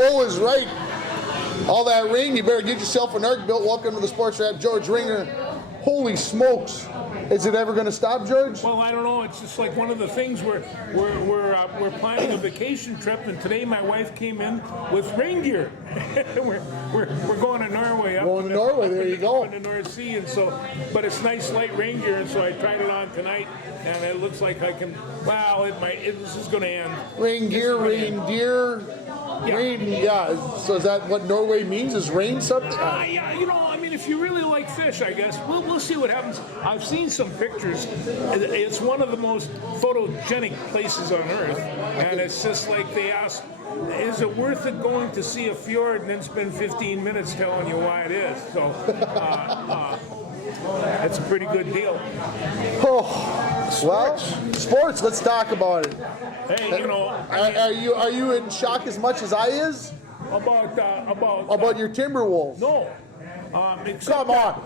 Flo is right. All that rain, you better get yourself an ark built. Welcome to the Sports Wrap, George Ringer. Holy smokes. Is it ever going to stop, George? Well, I don't know. It's just like one of the things where we're planning a vacation trip, and today my wife came in with reindeer. we're going to Norway. Going to Norway, there you go. In the North Sea, and so, but it's nice light reindeer, and so I tried it on tonight, and it looks like I can. Wow, this is going to end. Reindeer. Yeah. Rain, yeah. So is that what Norway means? Is rain something? Yeah, I mean, if you really like fish, I guess we'll see what happens. I've seen some pictures. It's one of the most photogenic places on Earth, and it's just like they ask, is it worth it going to see a fjord and then spend 15 minutes telling you why it is? So it's a pretty good deal. Well, sports. Let's talk about it. Hey, Are you in shock as much as I is about your Timberwolves? No. Come on!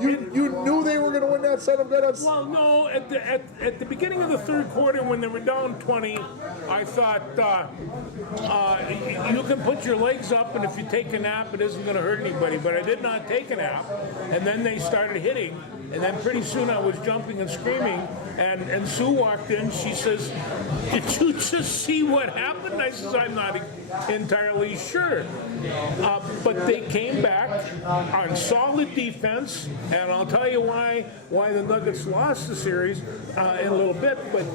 You knew they were going to win that son of guns. Well, no. At the beginning of the third quarter, when they were down 20, I thought you can put your legs up, and if you take a nap, it isn't going to hurt anybody. But I did not take a nap, and then they started hitting, and then pretty soon I was jumping and screaming. And Sue walked in. She says, "Did you just see what happened?" I says, "I'm not entirely sure." But they came back on solid defense, and I'll tell you why the Nuggets lost the series in a little bit. But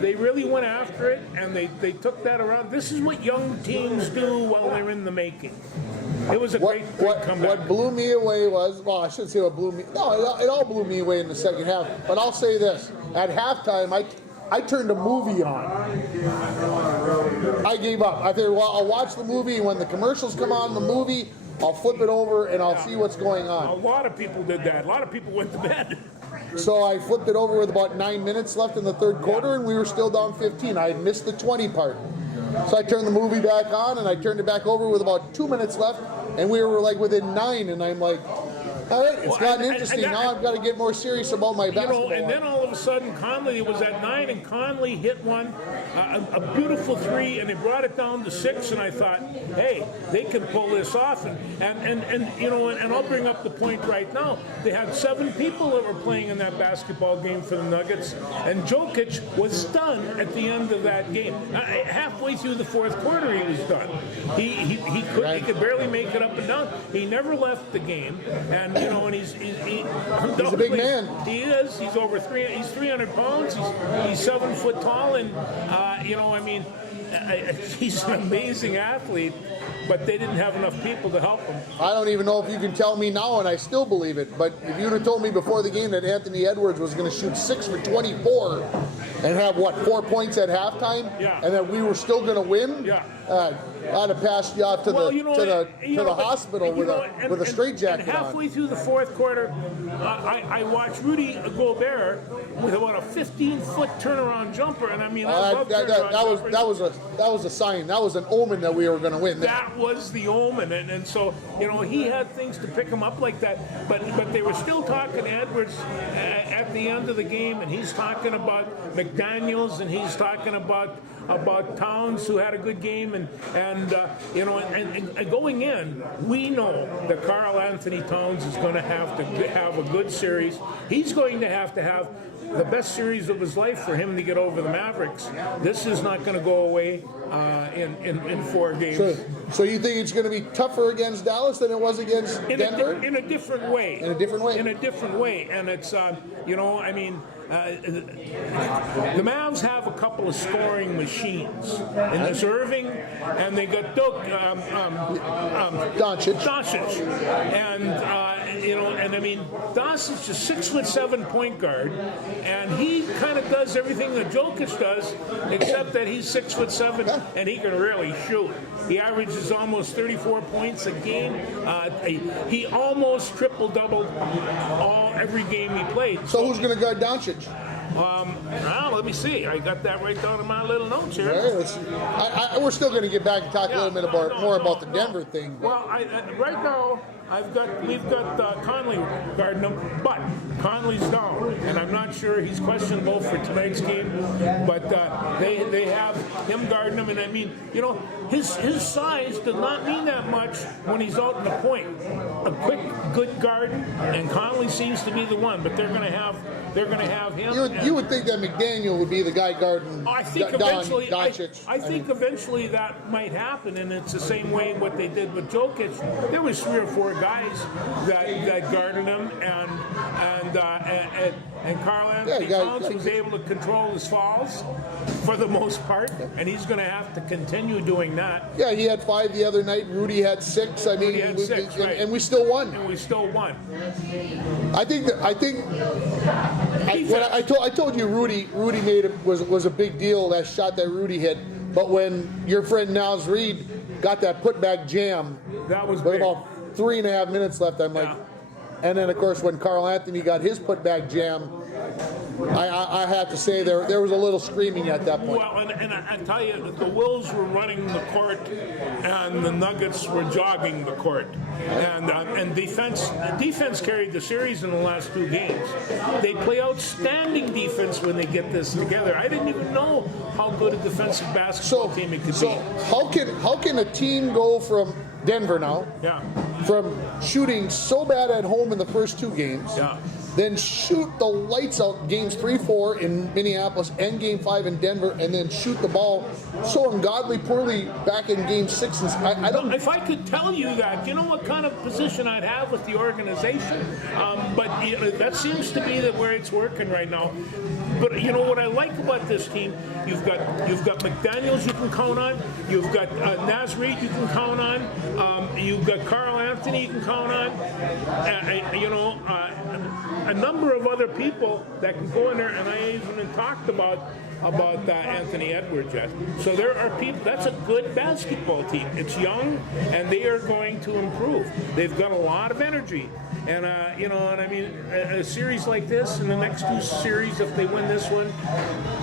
they really went after it, and they took that around. This is what young teams do while they're in the making. It was a great comeback. What blew me away was, well, I shouldn't say what blew me. No, it all blew me away in the second half. But I'll say this: at halftime, I turned a movie on. I gave up. I figured, well, I'll watch the movie, and when the commercials come on the movie, I'll flip it over and I'll see what's going on. A lot of people did that. A lot of people went to bed. So I flipped it over with about 9 minutes left in the third quarter, and we were still down 15. I had missed the 20 part. So I turned the movie back on, and I turned it back over with about 2 minutes left, and we were like within 9, and I'm like, all right, it's gotten interesting. Now I've got to get more serious about my basketball. And then all of a sudden, Conley, it was at 9, and Conley hit one, a beautiful three, and they brought it down to 6, and I thought, hey, they can pull this off. And I'll bring up the point right now. They had 7 people that were playing in that basketball game for the Nuggets, and Jokic was done at the end of that game. Halfway through the fourth quarter, he was done. He could barely make it up and down. He never left the game, and he's a big man. He is. He's over 300 pounds. He's 7 foot tall, and he's an amazing athlete. But they didn't have enough people to help him. I don't even know if you can tell me now, and I still believe it. But if you'd have told me before the game that Anthony Edwards was going to shoot 6 for 24 and have 4 points at halftime, and that we were still going to win, I'd have passed you out to the hospital with a straitjacket on. Halfway through the fourth quarter, I watched Rudy Gobert with about a 15-foot turnaround jumper, and I mean, that was a sign. That was an omen that we were going to win. That was the omen, and so he had things to pick him up like that. But they were still talking to Edwards at the end of the game, and he's talking about McDaniels, and he's talking about Towns, who had a good game, and going in, we know that Karl Anthony Towns is going to have a good series. He's going to have the best series of his life for him to get over the Mavericks. This is not going to go away in 4 games. So you think it's going to be tougher against Dallas than it was against Denver? In a different way. In a different way? In a different way. And it's, the Mavs have a couple of scoring machines. And there's Irving, and they got Doncic. And Doncic is 6'7" point guard, and he kind of does everything that Jokic does, except that he's 6'7" and he can really shoot. He averages almost 34 points a game. He almost triple-doubled every game he played. So who's going to guard Doncic? Let me see. I got that right down in my little notes here. Right, we're still going to get back and talk a little bit more about the Denver thing. Well, right now we've got Conley guarding him, but Conley's down, and and I'm not sure he's questionable for tonight's game, but they have him guarding him, and I mean, you know, his size does not mean that much when he's out in the point. A quick, good guard, and Conley seems to be the one, but they're going to have him. You would think that McDaniel would be the guy guarding I think eventually, Doncic. I think eventually that might happen, and it's the same way what they did with Jokic. There was 3 or 4 guys that guarded him, and Karl Anthony Towns was able to control his fouls for the most part, and he's going to have to continue doing that. Yeah, he had 5 the other night. Rudy had 6. I mean, and we still won. And we still won. I told you Rudy made it was a big deal, that shot that Rudy hit. But when your friend Naz Reid got that putback jam, that was with big. about 3.5 minutes left, I'm like, and then of course when Karl Anthony got his putback jam, I have to say there was a little screaming at that point. Well, and I tell you, the Wolves were running the court, and the Nuggets were jogging the court, and defense carried the series in the last 2 games. They play outstanding defense when they get this together. I didn't even know how good a defensive basketball team it could be. So how can a team go from Denver now, from shooting so bad at home in the first 2 games, then shoot the lights out games 3, 4 in Minneapolis and game 5 in Denver, and then shoot the ball so ungodly poorly back in game 6? I don't. If I could tell you that, you know what kind of position I'd have with the organization. But you know, that seems to be where it's working right now. But you know what I like about this team? You've got McDaniels you can count on. You've got Naz Reid you can count on. You've got Karl Anthony you can count on. You know, a number of other people that can go in there, and I even talked about Anthony Edwards yet. So there are people. That's a good basketball team. It's young, and they are going to improve. They've got a lot of energy, and you know, and I mean, a series like this, and the next 2 series, if they win this one,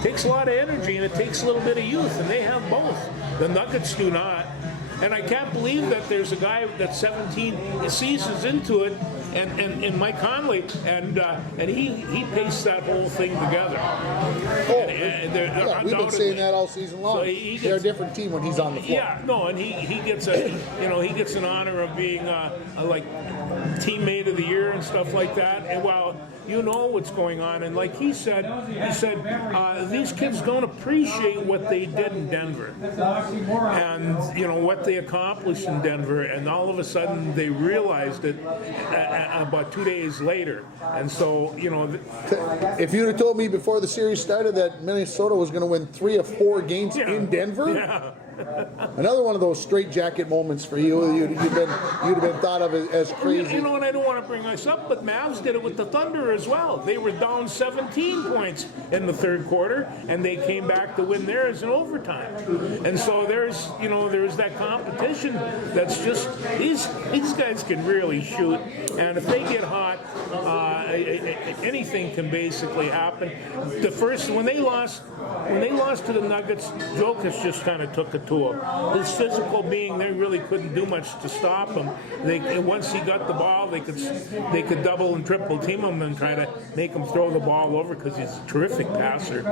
takes a lot of energy, and it takes a little bit of youth, and they have both. The Nuggets do not. And I can't believe that there's a guy that's 17 seasons into it, and Mike Conley, and he paced that whole thing together. We've been saying that all season long. So they're a different team when he's on the floor. Yeah, no, and he gets an honor of being like teammate of the year and stuff like that. And while you know what's going on, and like he said these kids don't appreciate what they did in Denver, and you know what they accomplished in Denver, and all of a sudden they realized it about 2 days later. And so, you know, if you'd have told me before the series started that Minnesota was going to win 3 of 4 games in Denver, another one of those straitjacket moments for you. You'd have been thought of as crazy. You know, and I don't want to bring this up, but Mavs did it with the Thunder as well. They were down 17 points in the 3rd quarter, and they came back to win theirs in overtime. And so there's that competition that's just these guys can really shoot, and if they get hot, anything can basically happen. When they lost to the Nuggets, Jokic just kind of took it to him. His physical being, they really couldn't do much to stop him. Once he got the ball, they could double and triple team him and try to make him throw the ball over because he's a terrific passer.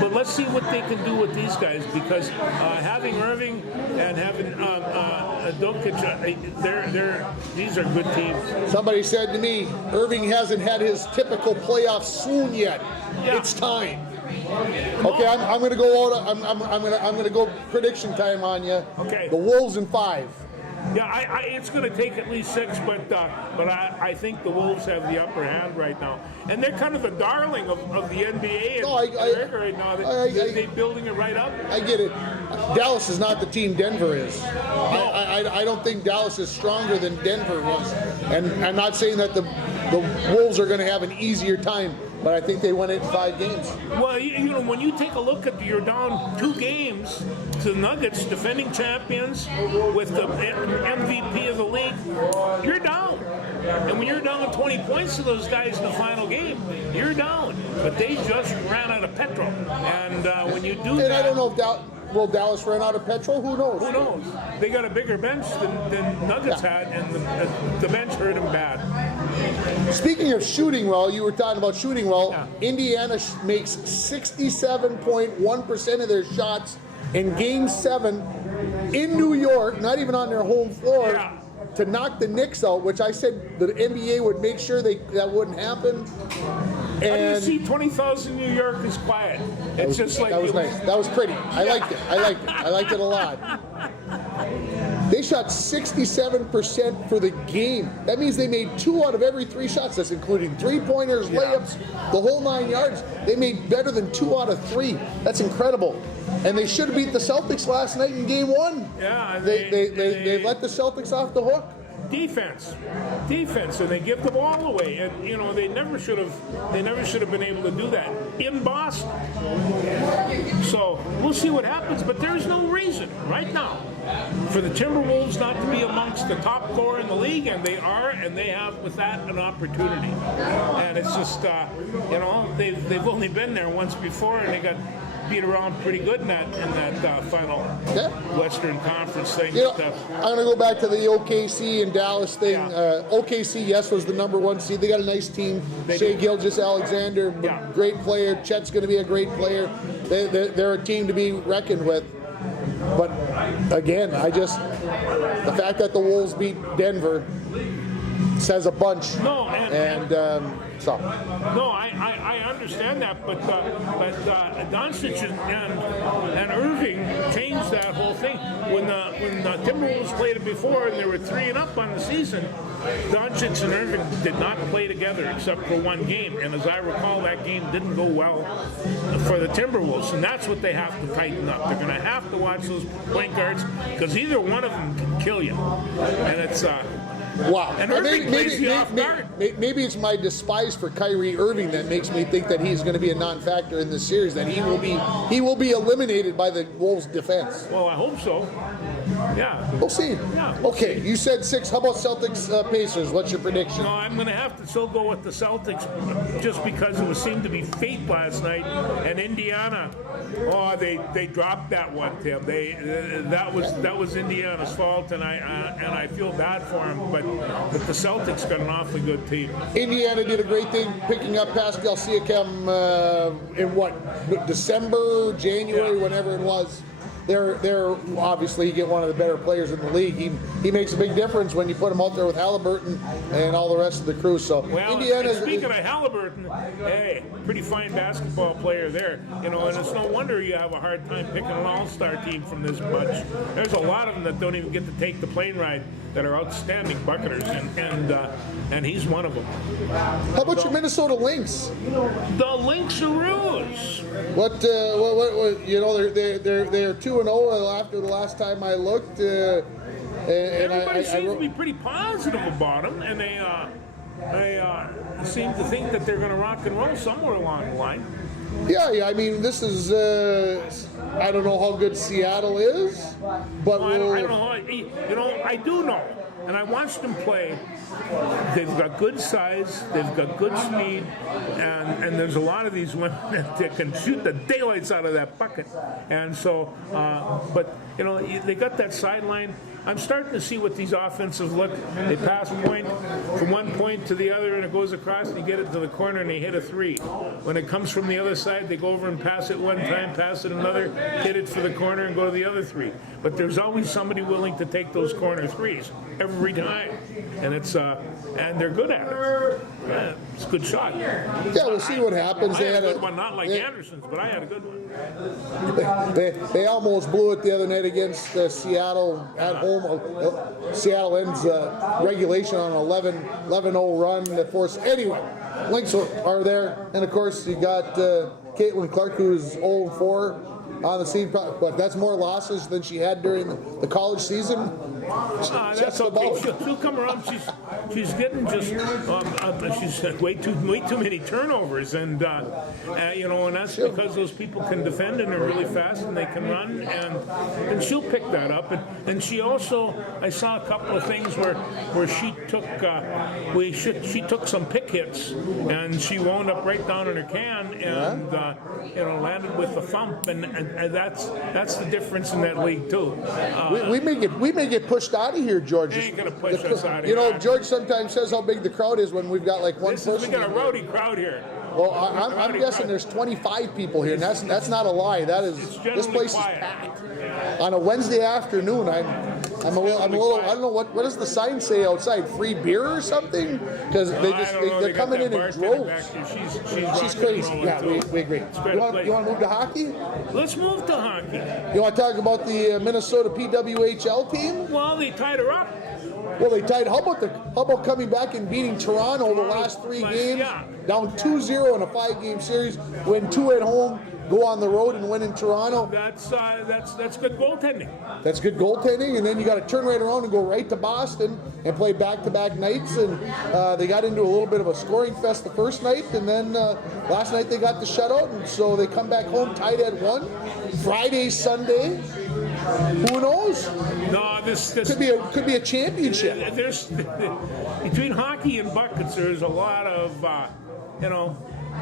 But let's see what they can do with these guys, because having Irving and having Jokic, these are good teams. Somebody said to me, Irving hasn't had his typical playoff swoon yet. Yeah. It's time. Okay, I'm going to go out. I'm going to go prediction time on you. Okay. The Wolves in 5. Yeah, it's going to take at least 6, but I think the Wolves have the upper hand right now, and they're kind of the darling of the NBA right now. They're building it right up. I get it. Dallas is not the team Denver is. I don't think Dallas is stronger than Denver was, and I'm not saying that the Wolves are going to have an easier time, but I think they won it in 5 games. Well, you know, when you take a look at you're down 2 games to the Nuggets, defending champions, with the MVP of the league, you're down. And when you're down 20 points to those guys in the final game, you're down. But they just ran out of petrol. And when you do that... And I don't know if will Dallas run out of petrol? Who knows? Who knows? They got a bigger bench than Nuggets had, and the bench hurt them bad. Speaking of shooting well, you were talking about shooting well. Yeah. Indiana makes 67.1% of their shots in Game 7 in New York, not even on their home floor, Yeah. to knock the Knicks out, which I said the NBA would make sure that wouldn't happen. How do you And see 20,000 New Yorkers quiet? It's just like that was nice. That was pretty. I liked it. I liked it a lot. They shot 67% for the game. That means they made 2 out of every 3 shots. That's including three-pointers, layups, the whole 9 yards. They made better than 2 out of 3. That's incredible. And they should have beat the Celtics last night in Game 1. Yeah, They let the Celtics off the hook. defense, and they give the ball away, and they never should have been able to do that in Boston. So we'll see what happens, but there's no reason right now for the Timberwolves not to be amongst the top 4 in the league, and they are, and they have with that an opportunity. And it's just they've only been there once before, and they got beat around pretty good in that final Western Conference thing. I'm going to go back to the OKC and Dallas thing. Yeah. OKC, yes, was the number 1 seed. They got a nice team. Shea Gilgeous-Alexander, great player. Chet's going to be a great player. They're a team to be reckoned with. But again, the fact that the Wolves beat Denver says a bunch. No, I understand that, but Doncic and Irving changed that whole thing. When the Timberwolves played it before and they were 3-up on the season, Doncic and Irving did not play together except for one game, and as I recall, that game didn't go well for the Timberwolves, and that's what they have to tighten up. They're going to have to watch those point guards because either one of them can kill you, and it's. Wow. And Irving plays you off guard. Maybe it's my despise for Kyrie Irving that makes me think that he's going to be a non-factor in this series, that he will be eliminated by the Wolves' defense. Well, I hope so. Yeah. We'll see. Yeah. Okay, you said 6. How about Celtics Pacers? What's your prediction? No, I'm going to have to still go with the Celtics just because it seemed to be fate last night. And Indiana, they dropped that one, Tim. That was Indiana's fault, and I feel bad for them. But the Celtics got an awfully good team. Indiana did a great thing picking up Pascal Siakam in December, January, whenever it was. They're obviously, you get one of the better players in the league. He makes a big difference when you put him out there with Halliburton and all the rest of the crew. So well, Indiana. Speaking of Halliburton, hey, pretty fine basketball player there. And it's no wonder you have a hard time picking an all-star team from this bunch. There's a lot of them that don't even get to take the plane ride that are outstanding bucketers, and he's one of them. How about your Minnesota Lynx? The Lynxaroos. What they're 2-0 after the last time I looked. Everybody seems to be pretty positive about them, and they seem to think that they're going to rock and roll somewhere along the line. Yeah. I mean, this is. I don't know how good Seattle is, but I don't know. I do know, and I watched them play. They've got good size, they've got good speed, and there's a lot of these women that can shoot the daylights out of that bucket. And so, but they got that sideline. I'm starting to see what these offensive look. They pass point from one point to the other, and it goes across, and you get it to the corner, and they hit a 3. When it comes from the other side, they go over and pass it one time, pass it another, hit it for the corner, and go to the other 3. But there's always somebody willing to take those corner 3s every time, and and they're good at it. It's a good shot. Yeah, we'll see what happens. I had a good one, not like Anderson's, but I had a good one. They almost blew it the other night against Seattle at home. Seattle ends regulation on an 11-0 run that forced. Anyway, Lynx are there, and of course you got Caitlin Clark, who's 0-4 on the scene, but that's more losses than she had during the college season. That's okay. She'll come around. She's getting just she's way too many turnovers, and and that's because those people can defend and are really fast and they can run, and she'll pick that up. And she also, I saw a couple of things where she took some pick hits and she wound up right down in her can and landed with a thump, and that's the difference in that league too. We may get put pushed out of here, George. They ain't gonna push us out of You know, here. George sometimes says how big the crowd is when we've got like one We person. got a rowdy crowd here. Well, I'm guessing there's 25 people here, and that's not a lie. That is, It's this place quiet. is packed. On a Wednesday afternoon, I'm a little. I don't know what does the sign say outside? Free beer or something? Because they're coming in droves. She's crazy. Yeah, we agree. You want to move to hockey? Let's move to hockey. You want to talk about the Minnesota PWHL team? Well, they tied her up. Well, they tied. How about coming back and beating Toronto the last 3 games? Yeah. Down 2-0 in a 5-game series. Win 2 at home, go on the road and win in Toronto. That's good goaltending. That's good goaltending, and then you got to turn right around and go right to Boston and play back-to-back nights. And they got into a little bit of a scoring fest the first night, and then last night they got the shutout, and so they come back home tied at 1. Friday, Sunday. Who knows? No, this Could be a championship. There's between hockey and buckets. There's a lot of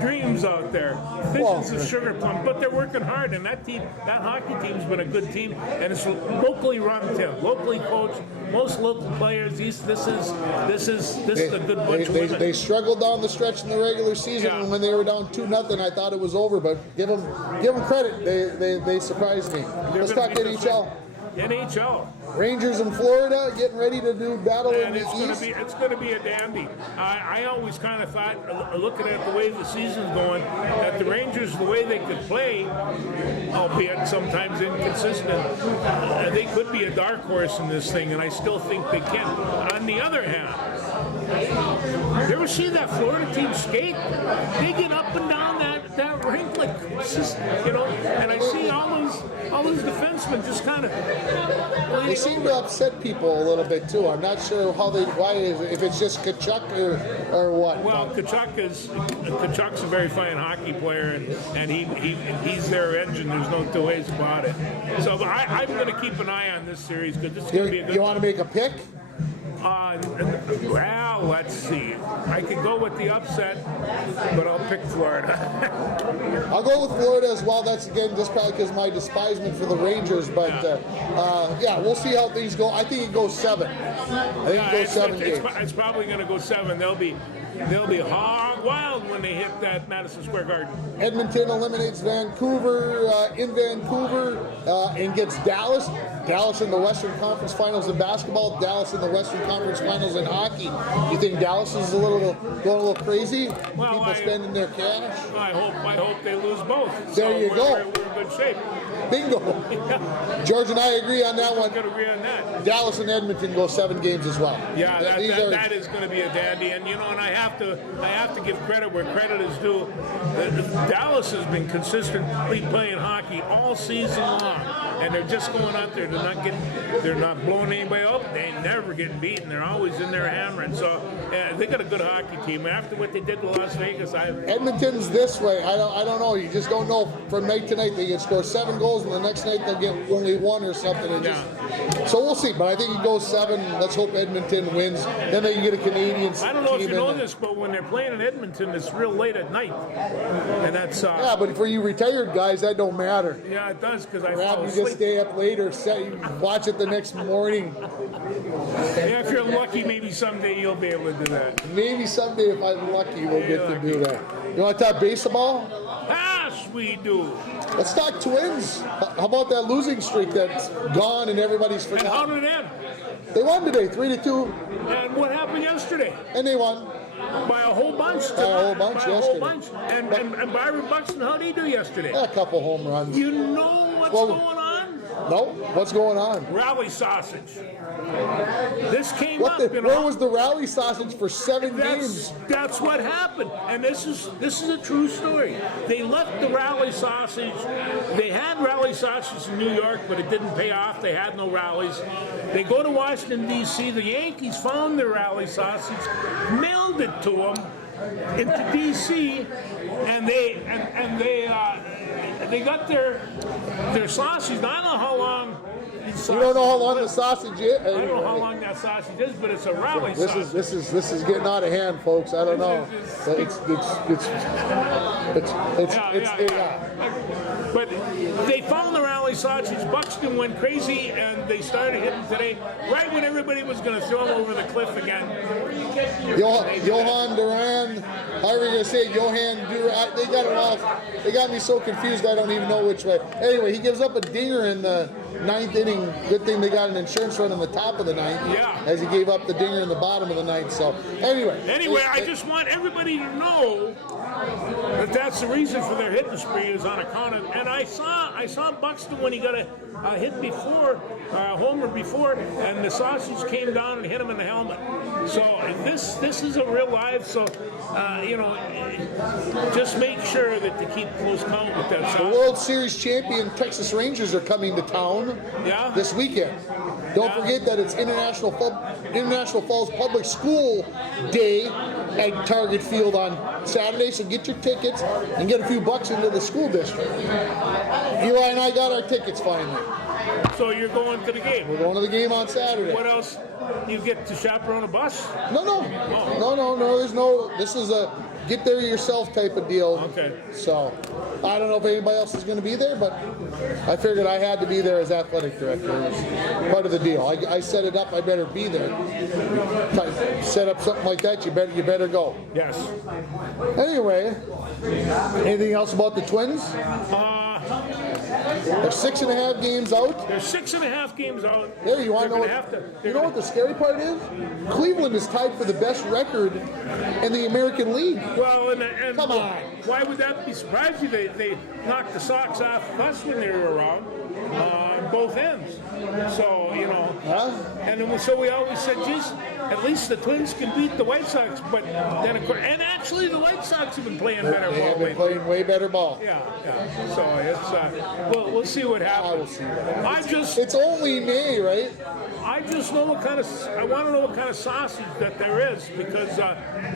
dreams out there. Visions of sugar plum, but they're working hard. And that hockey team's been a good team, and it's locally run, Tim, locally coached. Most local players. This is a good bunch of women. They struggled down the stretch in the regular season, Yeah. and when they were down 2-0, I thought it was over. But give them credit. They surprised me. Let's talk NHL. NHL. Rangers in Florida getting ready to do battle in And the it's East. going to be a dandy. I always kind of thought, looking at the way the season's going, that the Rangers, the way they could play, albeit sometimes inconsistent, they could be a dark horse in this thing, and I still think they can. On the other hand, you ever see that Florida team skate? They get up and down that rink like it's just, and I see all those defensemen just kind of. They seem to upset people a little bit too. I'm not sure why is it, if it's just Kachuk or what. Well, Kachuk's a very fine hockey player, and he's their engine. There's no two ways about it. So I'm going to keep an eye on this series because it's going to be a good. You want to make a pick? Well, let's see. I could go with the upset, but I'll pick Florida. I'll go with Florida as well. That's again just probably because my despisement for the Rangers. But yeah, we'll see how things go. I think it goes 7. I think it goes 7 games. It's probably going to go 7. They'll be hog wild when they hit that Madison Square Garden. Edmonton eliminates Vancouver in Vancouver and gets Dallas. Dallas in the Western Conference Finals in basketball. Dallas in the Western Conference Finals in hockey. You think Dallas is going a little crazy? Well, People spending their cash. I hope they lose both. There you go. We're in good shape. Bingo. George and I agree on that one. I can agree on that. Dallas and Edmonton go 7 games as well. Yeah, that is going to be a dandy, and and I have to give credit where credit is due. Dallas has been consistently playing hockey all season long, and they're just going out there. They're not blowing anybody up. They ain't never getting beaten. They're always in there hammering. So they got a good hockey team. After what they did to Las Vegas, Edmonton's this way. I don't know. You just don't know from night to night. They can score 7 goals, and the next night they'll get only 1 or something. So we'll see. But I think it goes 7. Let's hope Edmonton wins. Then they can get a Canadian team. I don't know if you know this, but when they're playing in Edmonton, it's real late at night, and that's yeah. But for you retired guys, that don't matter. Yeah, it does because I Perhaps fall you asleep. just stay up later, watch it the next morning. Yeah, if you're lucky, maybe someday you'll be able to do that. Maybe someday, if I'm lucky, we'll get to do that. You want to talk baseball? Yes, we do. Let's talk Twins. How about that losing streak that's gone and everybody's And how forgotten? did it end? They won today, 3-2, And what happened yesterday? and they won. By a whole bunch. By a whole bunch By a whole yesterday. bunch. And Byron Buxton, how did he do yesterday? A couple home runs. You know what's Well- going on? No, what's going on? Rally sausage. This came What up. the? Where was the rally sausage for 7 That's, games? that's what happened, and this is a true story. They left the rally sausage. They had rally sausage in New York, but it didn't pay off. They had no rallies. They go to Washington D.C. The Yankees found their rally sausage, mailed it to them into D.C., and they got their sausage. Now, I don't know how long. You don't know how long the sausage is. I don't know how long that sausage is, but it's a rally sausage. This is getting out of hand, folks. I don't know. Yeah. But they found the rally sausage. Buxton went crazy, and they started hitting today, right when everybody was going to throw him over the cliff again. Johan Duran, however you're going to say it, Johan Duran, they got it off. They got me so confused I don't even know which way. Anyway, he gives up a dinger in the 9th inning. Good thing they got an insurance run in the top of the 9th. Yeah. As he gave up the dinger in the bottom of the 9th. So anyway, I just want everybody to know that that's the reason for their hitting spree is on account of. And I saw Buxton when he got a hit before, a homer before, and the sausage came down and hit him in the helmet. So this is a real live. So just make sure that you keep close count with that sausage. The World Series champion Texas Rangers are coming to town this weekend. Don't forget that it's International Falls Public School Day at Target Field on Saturday, so get your tickets and get a few bucks into the school district. Eli and I got our tickets finally. So you're going to the game? We're going to the game on Saturday. What else? You get to chaperone a bus? No. There's no. This is a get there yourself type of deal. Okay. So I don't know if anybody else is going to be there, but I figured I had to be there as athletic director. It was part of the deal. I set it up. I better be there. Set up something like that. You better go. Yes. Anyway, anything else about the Twins? They're 6.5 games out. They're 6.5 games out. There, you want to know what the scary part is? Cleveland is tied for the best record in the American League. Well, and come on. Why would that be surprising? They knocked the socks off us when they were around, both ends. So, and so we always said, geez, at least the Twins can beat the White Sox. But then, of course, and actually the White Sox have been playing better ball. They have been playing way better ball. Yeah. So it's we'll see what happens. It's only May, right? I just know I want to know what kind of sausage that there is because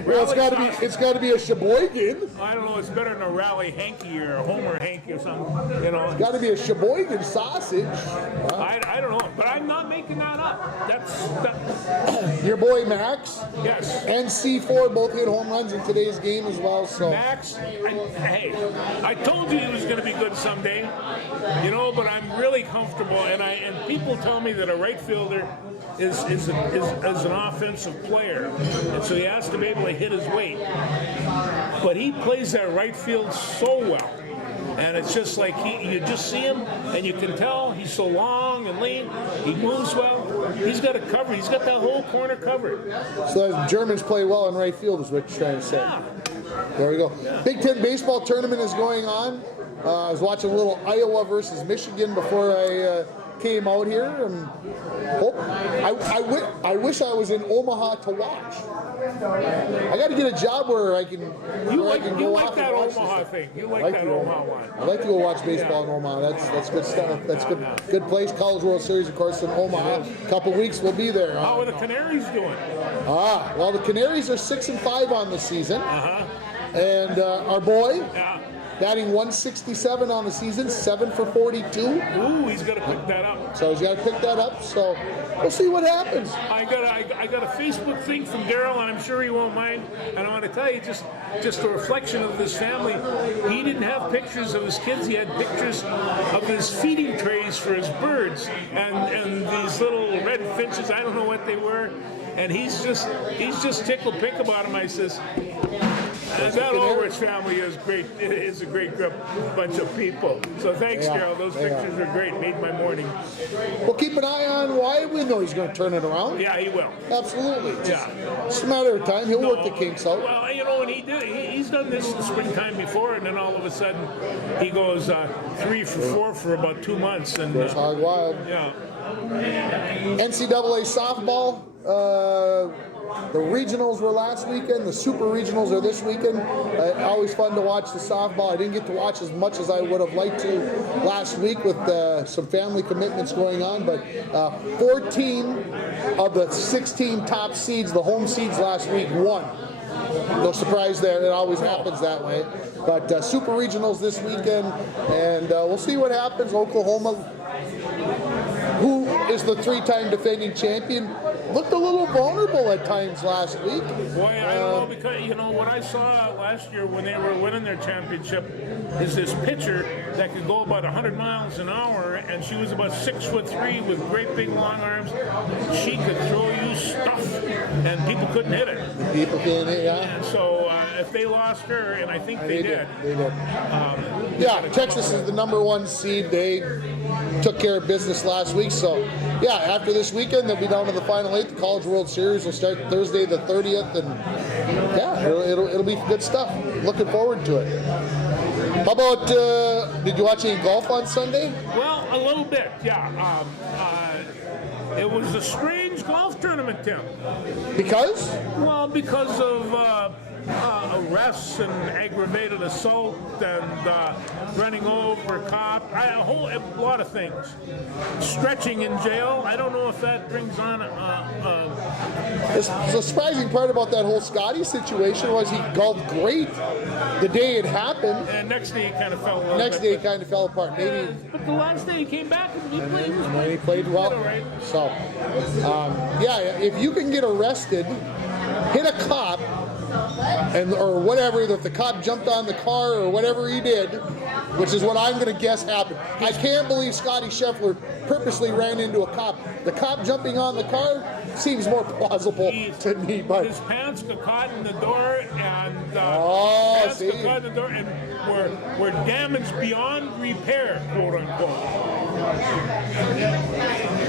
it's got to be a Sheboygan. I don't know. It's better than a Rally Hanky or a Homer Hanky or something. It's got to be a Sheboygan sausage. I don't know, but I'm not making that up. That's your boy Max. Yes. And C4 both hit home runs in today's game as well. So Max, I told you he was going to be good someday. But I'm really comfortable, and people tell me that a right fielder is an offensive player, and so he has to be able to hit his weight. But he plays that right field so well, and it's just like you just see him, and you can tell he's so long and lean. He moves well. He's got it covered. He's got that whole corner covered. So the Germans play well in right field, is what you're trying to say. Yeah. There we go. Yeah. Big Ten baseball tournament is going on. I was watching a little Iowa versus Michigan before I came out here, and I wish I was in Omaha to watch. I got to get a job where I can. You like that Omaha thing. You like that Omaha one. I like to go watch baseball in Omaha. That's good stuff. That's good place. College World Series, of course, in Omaha. A couple weeks we'll be there. How are the Canaries doing? Well, the Canaries are 6-5 on the season, and our boy. Yeah. Batting 167 on the season, 7 for 42. Ooh, he's got to pick that up. So he's got to pick that up. So we'll see what happens. I got a Facebook thing from Daryl, and I'm sure he won't mind. And I want to tell you, just a reflection of this family. He didn't have pictures of his kids. He had pictures of his feeding trays for his birds and these little red finches. I don't know what they were. And he's just tickled pink about them. I says. That Ulrich family is great. It is a great group, bunch of people. So thanks, Daryl. Those pictures are great. Made my morning. Well, keep an eye on why. We know he's going to turn it around. Yeah, he will. Absolutely. It's a matter of time. He'll work the kinks out. Well, and he's done this in the springtime before, and then all of a sudden he goes 3 for 4 for about 2 months. And goes hog wild. Yeah. NCAA softball. The regionals were last weekend. The super regionals are this weekend. Always fun to watch the softball. I didn't get to watch as much as I would have liked to last week with some family commitments going on. But 14 of the 16 top seeds, the home seeds last week, won. No surprise there. It always happens that way. But super regionals this weekend, and we'll see what happens. Oklahoma, who is the 3-time defending champion, looked a little vulnerable at times last week. Boy, I don't know, because what I saw last year when they were winning their championship is this pitcher that could go about 100 miles an hour, and she was about 6'3" with great big long arms. She could throw you stuff, and people couldn't hit it. People can, yeah. And so if they lost her, and I think they did. They did. Yeah, Texas is the #1 seed. They took care of business last week. So, yeah, after this weekend, they'll be down to the Final 8. The College World Series will start Thursday the 30th. And, yeah, it'll be good stuff. Looking forward to it. How about, did you watch any golf on Sunday? Well, a little bit, yeah. It was a strange golf tournament, Tim. Because? Well, because of arrests and aggravated assault and running over a cop, a lot of things. Stretching in jail, I don't know if that brings on The surprising part about that whole Scotty situation was he golfed great the day it happened. And next day he kind of fell apart. Maybe. But the last day he came back and he played well. Right. So, yeah, if you can get arrested, hit a cop, or whatever, if the cop jumped on the car or whatever he did, which is what I'm going to guess happened. I can't believe Scotty Scheffler purposely ran into a cop. The cop jumping on the car seems more plausible to me. But his pants got caught in the door, and got caught in the door, and were damaged beyond repair, quote unquote.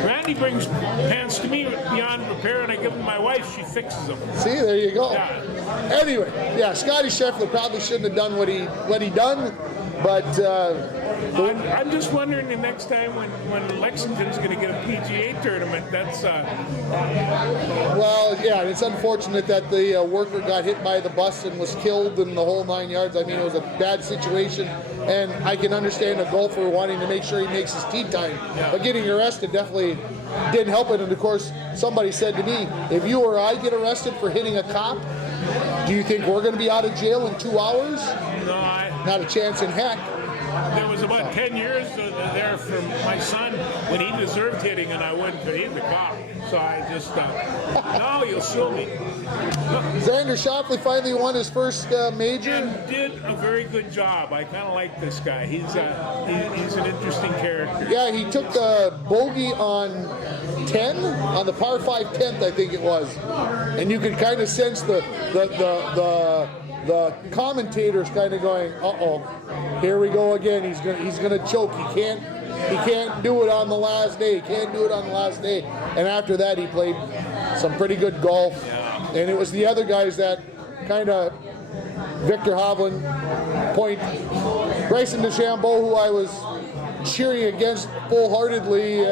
Randy brings pants to me beyond repair, and I give them to my wife. She fixes them. See, there you go. Yeah. Anyway, yeah, Scotty Scheffler probably shouldn't have done what he done, but I'm just wondering the next time when Lexington's going to get a PGA tournament. That's well, yeah, it's unfortunate that the worker got hit by the bus and was killed and the whole 9 yards. I mean, it was a bad situation, and I can understand a golfer wanting to make sure he makes his tee time, but getting arrested definitely didn't help it. And of course, somebody said to me, if you or I get arrested for hitting a cop, do you think we're going to be out of jail in 2 hours? No, not a chance in heck. There was about 10 years there from my son when he deserved hitting, and I wouldn't, because he's the cop. So I just, no, you'll sue me. Xander Schauffele finally won his first major. And did a very good job. I kind of like this guy. He's an interesting character. Yeah, he took the bogey on 10, on the par 5 10th, I think it was. And you could kind of sense the commentators kind of going, uh-oh, here we go again. He's gonna choke. He can't do it on the last day. And after that, he played some pretty good golf. Yeah. And it was the other guys that kind of, Victor Hovland, Point, Bryson DeChambeau, who I was cheering against full-heartedly.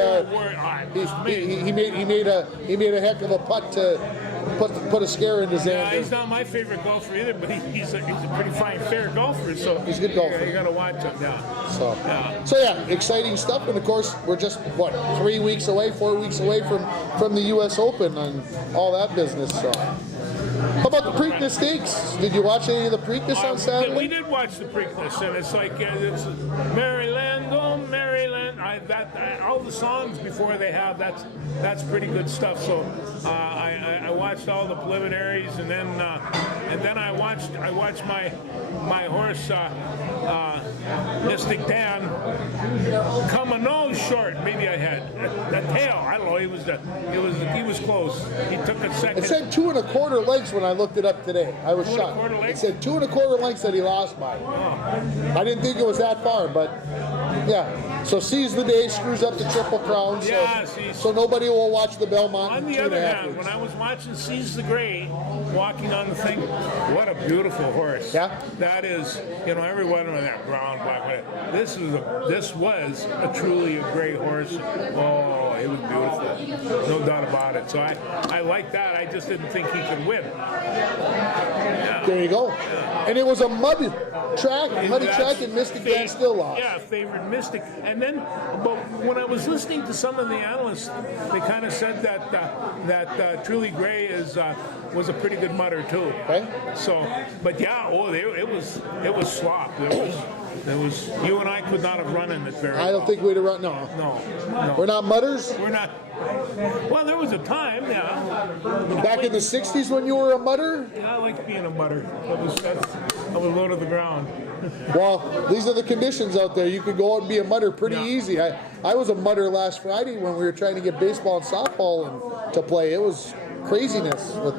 He made a heck of a putt to put a scare into Xander. Yeah, he's not my favorite golfer either, but he's a pretty fine, fair golfer. So he's a good golfer. You got to watch him. Yeah. So yeah, exciting stuff. And of course, we're just 4 weeks away from the U.S. Open and all that business. So. How about the Preakness Stakes? Did you watch any of the Preakness on Saturday? We did watch the Preakness, and it's like it's Maryland, oh Maryland. All the songs before they have that's pretty good stuff. So I watched all the preliminaries, and then I watched my horse Mystic Dan come a nose short. Maybe I had the tail. I don't know. He was close. He took a second. It said 2 1/4 lengths when I looked it up today. I was shocked. It said 2 1/4 lengths that he lost by. Oh. I didn't think it was that far, but yeah. So Seize the Day screws up the Triple Crown, so nobody will watch the Belmont. On the other hand, when I was watching Seize the Gray walking on the thing, what a beautiful horse. Yeah. That is, everyone on that brown, black, whatever. This was a truly a gray horse. Oh, it was beautiful. No doubt about it. So I like that. I just didn't think he could win. Yeah. There you go. And it was a muddy track, and Mystic Dan still lost. Yeah, favored Mystic. And then, but when I was listening to some of the analysts, they kind of said that Truly Gray was a pretty good mutter too. Okay. So, but yeah, it It was slop. It was. You and I could not have run in it very well. I don't think we'd have run. No. No. We're not mudders. We're not. Well, there was a time, yeah. Back in the '60s when you were a mudder. Yeah, I like being a mudder. I was low to the ground. Well, these are the conditions out there. You could go out and be a mudder pretty easy. I was a mudder last Friday when we were trying to get baseball and softball to play. It was craziness with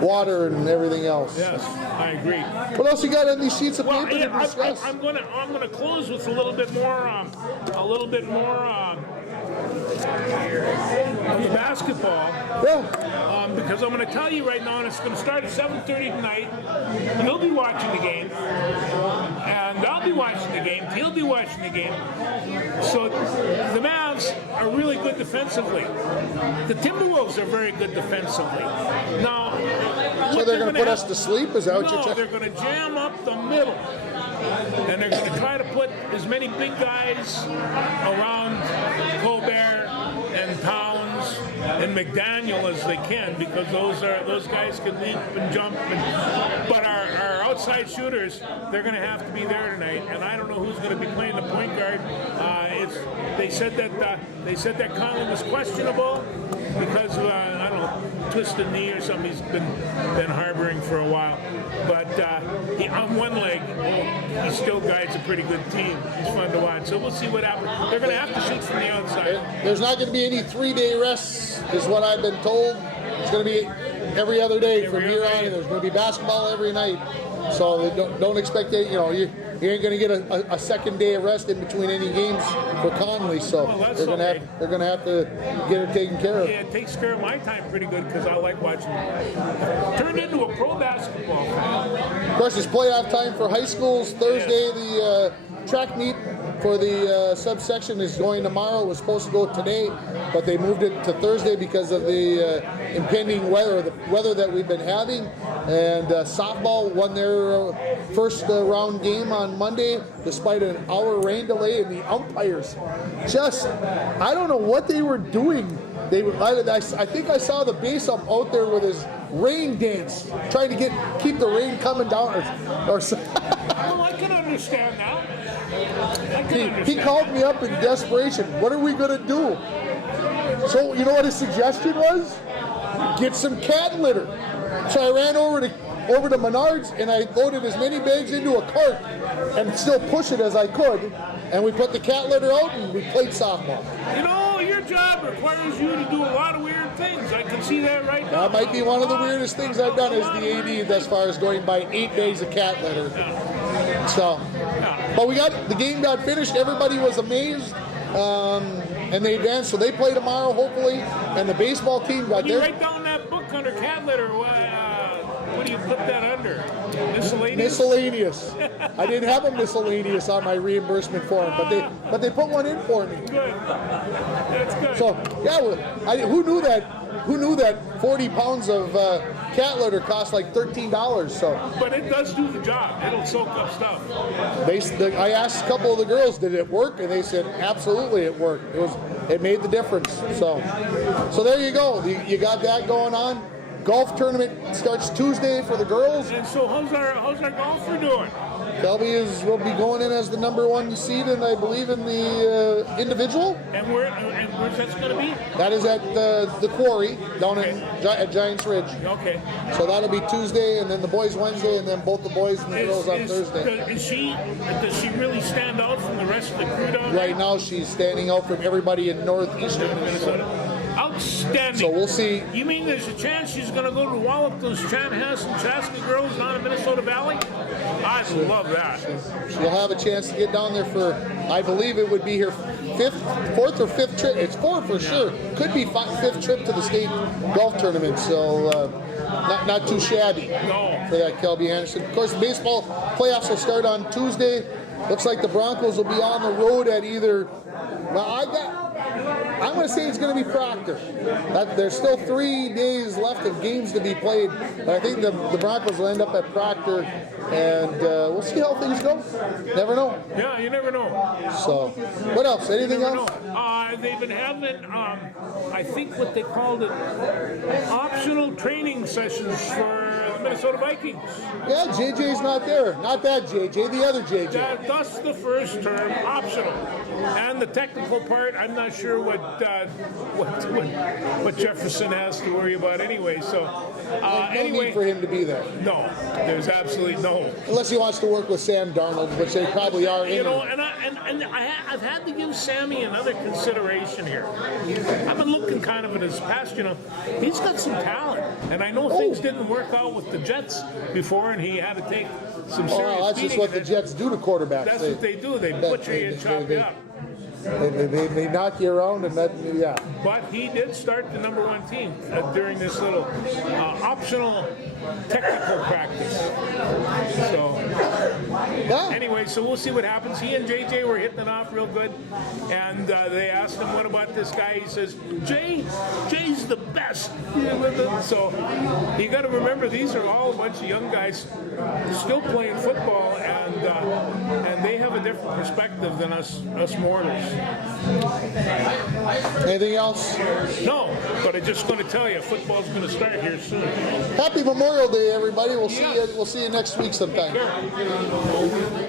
water and everything else. Yes, I agree. What else you got on these sheets of paper to Yeah, discuss? I'm gonna close with a little bit more of the basketball. Yeah. Because I'm going to tell you right now, and it's going to start at 7:30 tonight. You'll be watching the game, and I'll be watching the game. He'll be watching the game. So the Mavs are really good defensively. The Timberwolves are very good defensively. Now, So they're going to put us to sleep? Is that what you're no, trying? they're going to jam up the middle. And they're going to try to put as many big guys around Colbert and Towns and McDaniel as they can, because those guys can leap and jump. But our outside shooters, they're going to have to be there tonight. And I don't know who's going to be playing the point guard. They said that Conley was questionable because of, I don't know, twisted knee or something he's been harboring for a while. But on one leg, he still guides a pretty good team. He's fun to watch. So we'll see what happens. They're going to have to shoot from the outside. There's not going to be any 3-day rests, is what I've been told. It's going to be every other day from here on, and there's going to be basketball every night. So don't expect that. You ain't going to get a second day of rest in between any games for Conley. So they're going to have to get it taken care of. Yeah, it takes care of my time pretty good because I like watching it. Turned into a pro basketball fan. Of course, it's playoff time for high schools. Thursday, the track meet for the subsection is going tomorrow. It was supposed to go today, but they moved it to Thursday because of the impending weather, the weather that we've been having. And softball won their first round game on Monday, despite an hour rain delay. And the umpires I don't know what they were doing. I think I saw the base ump out there with his rain dance, trying to keep the rain coming down. Or Well, I can understand that. He called me up in desperation. What are we going to do? So, you know what his suggestion was? Get some cat litter. So I ran over to Menards and I loaded as many bags into a cart and still push it as I could. And we put the cat litter out and we played softball. You know, your job requires you to do a lot of weird things. I can see that right now. That might be one of the weirdest things I've done as the AD as far as going by 8 bags of cat litter. So, but the game got finished. Everybody was amazed, and they advanced. So they play tomorrow, hopefully. And the baseball team got You write down that book under cat litter. What do you put that under? Miscellaneous. Miscellaneous. I didn't have a miscellaneous on my reimbursement form, but they put one in for me. Good. That's good. So yeah, who knew that 40 pounds of cat litter cost like $13? So, but it does do the job. It'll soak up stuff. I asked a couple of the girls, did it work? And they said absolutely it worked. It made the difference. So there you go. You got that going on. Golf tournament starts Tuesday for the girls. And so how's our golfer doing? Kelby will be going in as the #1 seed, and I believe in the individual. And where's that going to be? That is at the quarry down at Giants Ridge. Okay. So that'll be Tuesday, and then the boys Wednesday, and then both the boys and the girls on Thursday. Does she really stand out from the rest of the crew down there? Right now, she's standing out from everybody in northeastern Minnesota. Outstanding. So we'll see. You mean there's a chance she's going to go to wallop those Chanhassen and Chaska girls down in Minnesota Valley? I love that. She'll have a chance to get down there for, I believe it would be her fourth or fifth trip. It's 4 for sure. Could be 5th trip to the state golf tournament. So not too shabby for that Kelby Anderson. Of course, the baseball playoffs will start on Tuesday. Looks like the Broncos will be on the road at either. I'm going to say it's going to be Proctor. There's still 3 days left of games to be played, but I think the Broncos will end up at Proctor, and we'll see how things go. Never know. Yeah, you never know. So, what else? Anything else? They've been having, I think what they called it, optional training sessions for the Minnesota Vikings. Yeah, JJ's not there. Not that JJ, the other JJ. Thus the first term optional, and the technical part. I'm not sure what Jefferson has to worry about anyway. So No anyway, need for him to be there. no, there's absolutely no. Unless he wants to work with Sam Darnold, which they probably are. You know, anyway. I've had to give Sammy another consideration here. I've been looking kind of at his past. You know, he's got some talent, and I know things didn't work out with the Jets before, and he had to take some serious Oh, that's just beating, what the and Jets do to quarterbacks. That's what they do. They butcher you and chop you up. They knock you around, and that, yeah. But he did start the number 1 team during this little optional technical practice. So Yeah. anyway, so we'll see what happens. He and JJ were hitting it off real good, and they asked him, "What about this guy?" He says, "Jay's the best." So you got to remember, these are all a bunch of young guys still playing football, and they have a different perspective than us mortals. Anything else? No, but I'm just going to tell you, football's going to start here soon. Happy Memorial Day, everybody. We'll see you next week sometime. Sure.